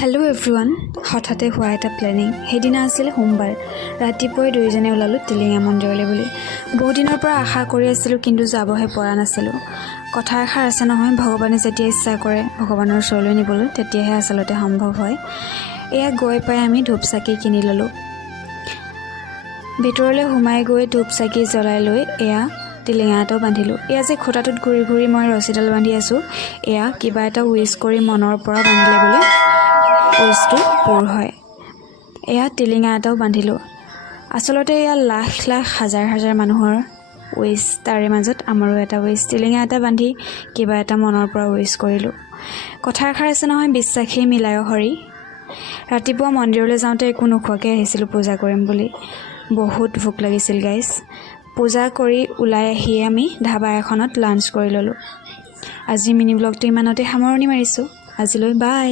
Hello' everyone, হঠাতে হোৱা এটা প্লেনিং। সেইদিনা আছিল সোমবাৰ। ৰাতিপুৱাই দুয়োজনে ওলালোঁ টিলিঙা মন্দিৰলৈ বুলি। বহুদিনৰ পৰা আশা কৰি আছিলোঁ, কিন্তু যাবহে পৰা নাছিলোঁ। কথা এষাৰ আছে নহয়, ভগৱানে যেতিয়া ইচ্ছা কৰে ভগৱানৰ ওচৰলৈ নিবলৈ, তেতিয়াহে আচলতে সম্ভৱ হয়। এয়া গৈ পাই আমি ধূপ চাকি কিনি ল'লোঁ। ভিতৰলৈ সোমাই গৈ ধূপ চাকি জ্বলাই লৈ এয়া টিলিঙা এটাও বান্ধিলোঁ। এয়া যে খুঁটাটোত ঘূৰি ঘূৰি মই ৰছীডাল বান্ধি আছোঁ, এয়া কিবা এটা উইচ কৰি মনৰ পৰা বান্ধিলে বুলি উইচটো পূৰ হয়। এয়া টিলিঙা এটাও বান্ধিলোঁ। আচলতে এয়া লাখ লাখ হাজাৰ হাজাৰ মানুহৰ উইচ, তাৰে মাজত আমাৰো এটা উইচ। টিলিঙা এটা বান্ধি কিবা এটা মনৰ পৰা উইচ কৰিলোঁ। কথা এষাৰ আছে নহয়, বিশ্বাসী মিলায় হৰি। ৰাতিপুৱা মন্দিৰলৈ যাওঁতে একো নোখোৱাকৈ আহিছিলোঁ পূজা কৰিম বুলি। বহুত ভোক লাগিছিল গাইজ। পূজা কৰি ওলাই আহিয়ে আমি ধাবা এখনত লাঞ্চ কৰি ল'লোঁ। আজি মিনি ব্লগটো ইমানতে সামৰণি মাৰিছোঁ। আজিলৈ বাই।